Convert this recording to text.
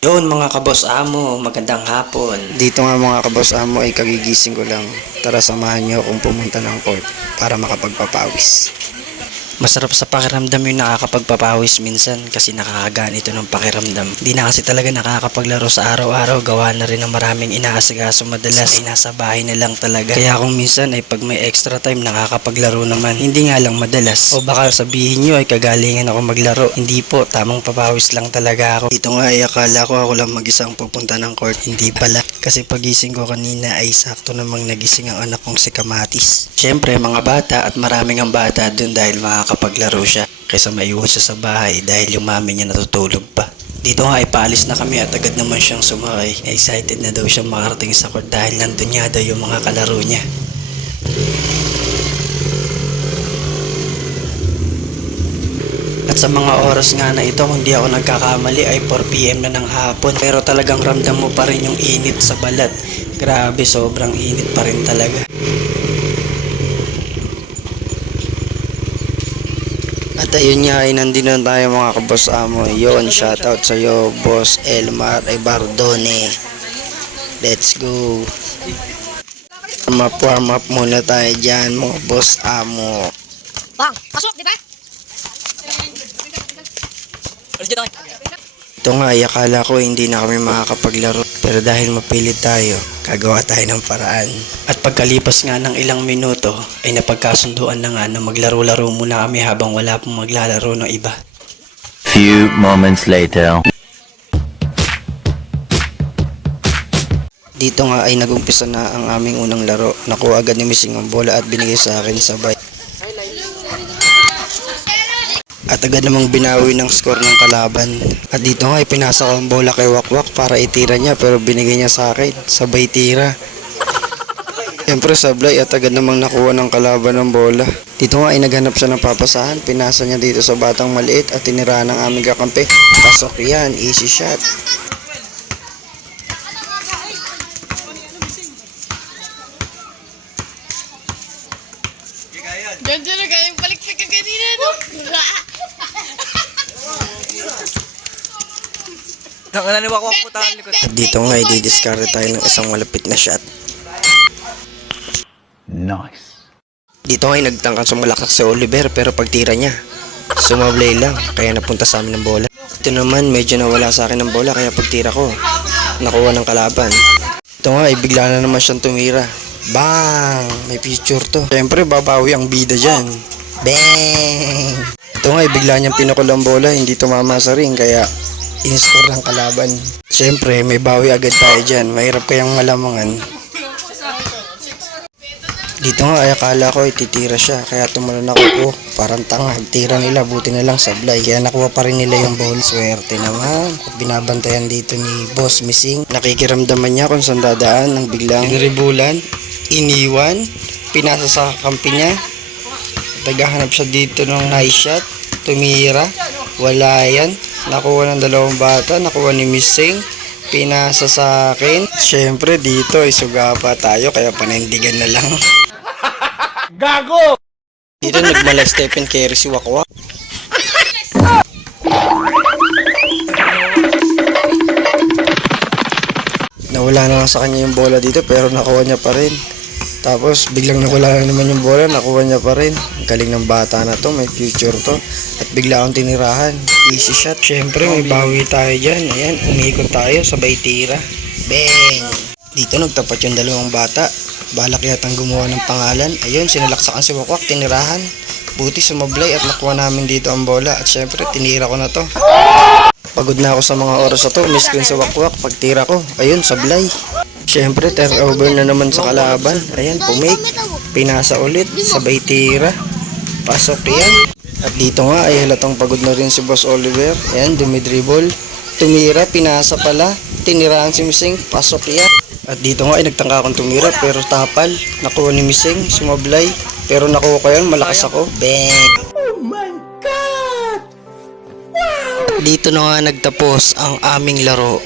Yun mga kaboss amo, magandang hapon. Dito nga mga kaboss amo ay kagigising ko lang. Tara samahan niyo akong pumunta ng court para makapagpapawis. Masarap sa pakiramdam yung nakakapagpapawis minsan kasi nakakagaan ito ng pakiramdam. Di na kasi talaga nakakapaglaro sa araw-araw, gawa na rin ng maraming inaasikaso madalas ay nasa bahay na lang talaga. Kaya kung minsan ay pag may extra time nakakapaglaro naman, hindi nga lang madalas. O baka sabihin nyo ay kagalingan ako maglaro. Hindi po, tamang papawis lang talaga ako. Dito nga ay akala ko ako lang mag-isang pupunta ng court. Hindi pala, kasi pagising ko kanina ay sakto namang nagising ang anak kong si Kamatis. Siyempre mga bata at maraming ang bata dun dahil makakapaglaro siya kaysa maiwan siya sa bahay dahil yung mami niya natutulog pa. Dito nga ay paalis na kami at agad naman siyang sumakay. Excited na daw siya makarating sa court dahil nandun niya daw yung mga kalaro niya. At sa mga oras nga na ito, kung di ako nagkakamali ay 4 PM na ng hapon. Pero talagang ramdam mo pa rin yung init sa balat. Grabe, sobrang init pa rin talaga. At ayun nga ay nandito na tayo mga kaboss amo. Yun, shoutout sa iyo Boss Elmar Ibardone. Let's go. Warm up muna tayo dyan mga boss amo. Bang, pasok, di ba? Ito nga ay akala ko hindi na kami makakapaglaro. Pero dahil mapilit tayo, gagawa tayo ng paraan. At pagkalipas nga ng ilang minuto, ay napagkasunduan na nga na maglaro-laro muna kami habang wala pong maglalaro ng iba. Few moments later. Dito nga ay nagumpisa na ang aming unang laro. Nakuha agad ni Missing ang bola at binigay sa akin sabay. At agad namang binawi ng score ng kalaban. At dito nga ay pinasa ko ang bola kay Wakwak para itira niya pero binigay niya sa akin. Sabay tira. Siyempre sablay at agad namang nakuha ng kalaban ng bola. Dito nga ay naghanap siya ng papasahan. Pinasa niya dito sa batang maliit at tinira ng aming kakampi. Pasok yan, easy shot. Ganda na kayong palikpik ka kanina, no? At dito nga ay didiscard tayo ng isang malapit na shot. Nice. Dito nga ay nagtangkang sumalakak si Oliver pero pagtira niya, sumablay lang kaya napunta sa amin ng bola. Ito naman medyo nawala sa akin ng bola kaya pagtira ko, nakuha ng kalaban. Ito nga ay bigla na naman siyang tumira. Bang! May picture to. Siyempre babawi ang bida dyan. Bang! Ito nga ay bigla niyang pinukul ang bola, hindi tumama sa ring kaya in-score ng kalaban. Siyempre may bawi agad tayo dyan. Mahirap kayang malamangan. Dito nga ay akala ko ititira siya kaya tumalon ako. Parang tanga, tira nila, buti na lang sablay kaya nakuha pa rin nila yung ball. Swerte naman. At binabantayan dito ni Boss Missing. Nakikiramdaman niya kung saan dadaan nang biglang inribulan, iniwan, pinasa sa kampi niya. Naghahanap siya dito ng nice shot, tumira, wala yan. Nakuha ng dalawang bata, nakuha ni Missing, pinasa sa akin. Siyempre dito ay suga pa tayo kaya panindigan na lang. Gago! Dito nagmala Stephen Curry si Wakwak. Nawala na lang sa kanya yung bola dito pero nakuha niya pa rin. Tapos biglang nawala na naman yung bola, nakuha niya pa rin. Ang galing ng bata na to, may future to. At bigla akong tinirahan. Easy shot. Siyempre may bawi tayo dyan. Ayan, umikot tayo, sabay tira. Bang! Dito nagtapat yung dalawang bata. Balak yatang gumawa ng pangalan. Ayun, sinalaksakan si Wakwak, tinirahan. Buti sumablay at nakuha namin dito ang bola. At syempre, tinira ko na to. Pagod na ako sa mga oras na to. Miscreen sa Wakwak. Pagtira ko, ayun, sablay. Syempre, turnover na naman sa kalaban. Ayan, pumake. Pinasa ulit, sabay tira. Pasok yan. At dito nga ay halatang pagod na rin si Boss Oliver. Ayan, dumidribble. Tumira, pinasa pala. Tinirahan si Missing, pasok yan. At dito nga ay nagtangka akong tumira pero tapal. Nakuha ni Missing, sumablay. Pero nakuha ko yan, malakas ako. Bang! Oh my God! Wow! Dito na nga nagtapos ang aming laro.